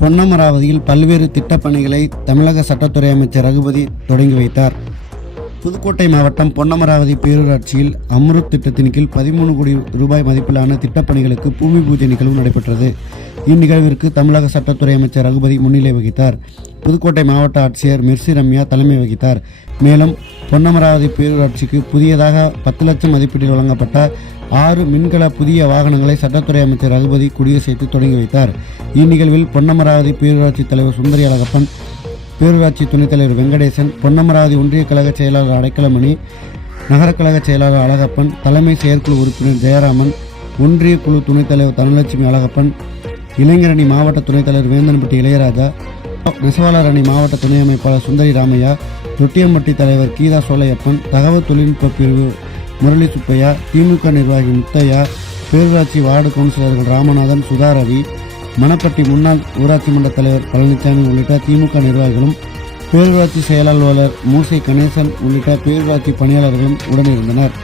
பொன்னமராவதியில் பல்வேறு திட்டப்பணிகளை தமிழக சட்டத்துறை அமைச்சர் ரகுபதி தொடங்கி வைத்தார். புதுக்கோட்டை மாவட்டம் பொன்னமராவதி பேரூராட்சியில் அம்ருத் திட்டத்தின் கீழ் பதிமூணு கோடி ரூபாய் மதிப்பிலான திட்டப்பணிகளுக்கு பூமி பூஜை நிகழ்வு நடைபெற்றது. இந்நிகழ்விற்கு தமிழக சட்டத்துறை அமைச்சர் ரகுபதி முன்னிலை வகித்தார். புதுக்கோட்டை மாவட்ட ஆட்சியர் மிர்சி ரம்யா தலைமை வகித்தார். மேலும் பொன்னமராவதி பேரூராட்சிக்கு புதியதாக பத்து லட்சம் மதிப்பீட்டில் வழங்கப்பட்ட ஆறு மின்கல புதிய வாகனங்களை சட்டத்துறை அமைச்சர் ரகுபதி கொடியசைத்து தொடங்கி வைத்தார். இந்நிகழ்வில் பொன்னமராவதி பேரூராட்சி தலைவர் சுந்தரி அழகப்பன் பேரூராட்சி துணைத் தலைவர் வெங்கடேசன் பொன்னமராவதி ஒன்றிய கழக செயலாளர் அடைக்கலமணி நகர கழக செயலாளர் அழகப்பன் தலைமை செயற்குழு உறுப்பினர் ஜெயராமன் ஒன்றிய குழு துணைத் தலைவர் தனலட்சுமி அழகப்பன் இளைஞரணி மாவட்ட துணைத் தலைவர் வேந்தன்பட்டி இளையராஜா நெசவாளர் அணி மாவட்ட துணை அமைப்பாளர் சுந்தரி ராமையா தொட்டியம்பட்டி தலைவர் கீதா சோலையப்பன் தகவல் தொழில்நுட்ப பிரிவு முரளி சுப்பையா திமுக நிர்வாகி முத்தையா பேரூராட்சி வார்டு கவுன்சிலர்கள் ராமநாதன் சுதா ரவி மணப்பட்டி முன்னாள் ஊராட்சி மன்ற தலைவர் பழனிசாமி உள்ளிட்ட திமுக நிர்வாகிகளும் பேரூராட்சி செயலாளர் மூசை கணேசன் உள்ளிட்ட பேரூராட்சி பணியாளர்களும் உடனிருந்தனர்.